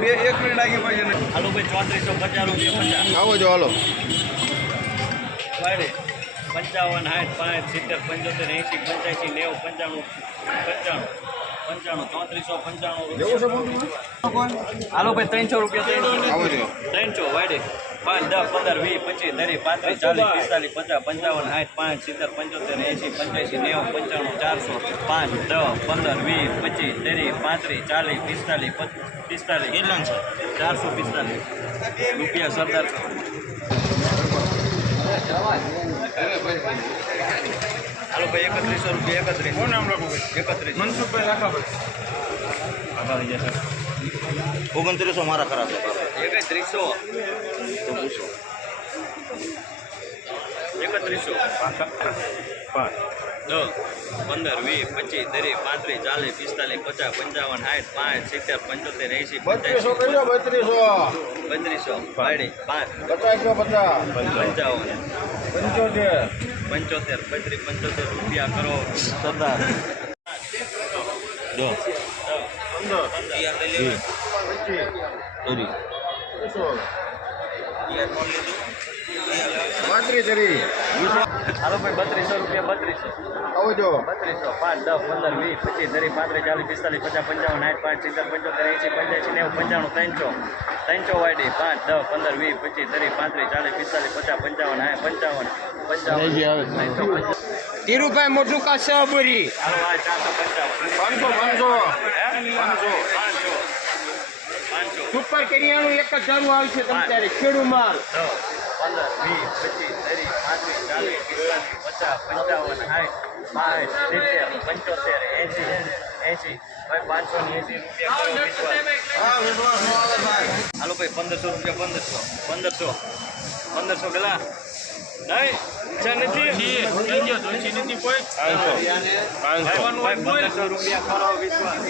બે એક મિનિટ આગી પછી ને હાલો ભાઈ ચોત્રીસો પચાસ રૂપિયા પચાસ. આવો જો હાલો. પંચાવન સાઠ પાંચ સિત્તેર પંચોતેર એંસી પંચ્યાસી નેવું પંચાણું પંચાણું પંચાણું ચોત્રીસો પંચાણું હાલો ભાઈ ત્રણસો રૂપિયા ત્રણસો વાડે. પાંચ દસ પંદર વીસ પચીસ ત્રીસ પાંત્રીસ ચાલીસ પિસ્તાલીસ પચાસ પંચાવન સાઠ પાંચ સિત્તેર પંચોતેર એંસી પંચ્યાસી નેવું પંચાણું ચારસો પાંચ દસ પંદર વીસ પચીસ ત્રીસ પાંત્રીસ ચાલીસ પિસ્તાલીસ પિસ્તાલીસ કેટલા છે? ચારસો પિસ્તાલીસ. રૂપિયા સરદાર. હાલો ભાઈ એકત્રીસો રૂપિયા એકત્રીસ. શું નામ રાખું ભાઈ? એકત્રીસ. મનસુખભાઈ રાખાભાઈ આભારી જશે ઓગણત્રીસો મારા ખરા છે એકત્રીસો. તો પૂછો. એકત્રીસો. પાંચ. દસ પંદર વીસ પચીસ ત્રીસ પાંત્રીસ ચાલીસ પિસ્તાલીસ પચાસ પંચાવન સાઠ પાંચ સિત્તેર પંચોતેર એંસી બત્રીસો બત્રીસો. બત્રીસો વાડી પાંચ. પચાસ પચાસ. પંચાવન. પંચોતેર. પંચોતેર પંત્રીસ પંચોતેર રૂપિયા કરો. સરદાર. જો હાલો પાંચ દસ પંદર વીસ પચીસ ત્રીસ પાંત્રીસ ચાલીસ પિસ્તાલીસ પચાસ પંચાવન સાઠ પાંચ સિત્તેર પંચોતેર એંસી પંચ્યાસી નેવું પંચાણું ત્રણસો ત્રણસો વાયડી પાંચ દસ પંદર વીસ પચીસ ત્રીસ પાંત્રીસ ચાલીસ પિસ્તાલીસ પચાસ પંચાવન સાઠ પંચાવન પંચાવન ત્રણસો મોટું કાશ્યપુરી હાલો ચારસો પંચાવન પાંચસો પાંચસો હે? પાંચસો પાંચસો કરિયાણું એક જ જરૂર આવશે તમે ત્યારે ખેડૂ માલ. પંદર વીસ પચીસ ત્રીસ પાંત્રીસ ચાલીસ પિસ્તાલીસ પચાસ પંચાવન સાઠ પાંચ સિત્તેર પંચોતેર એસી એસી ભાઈ પાંચસો ને એંસી રૂપિયા હાલો ભાઈ પંદરસો રૂપિયા પંદરસો પંદરસો. પંદરસો પેલા. નહીં ઈચ્છા નથી? પંદરસો રૂપિયા વિશ્વાસ.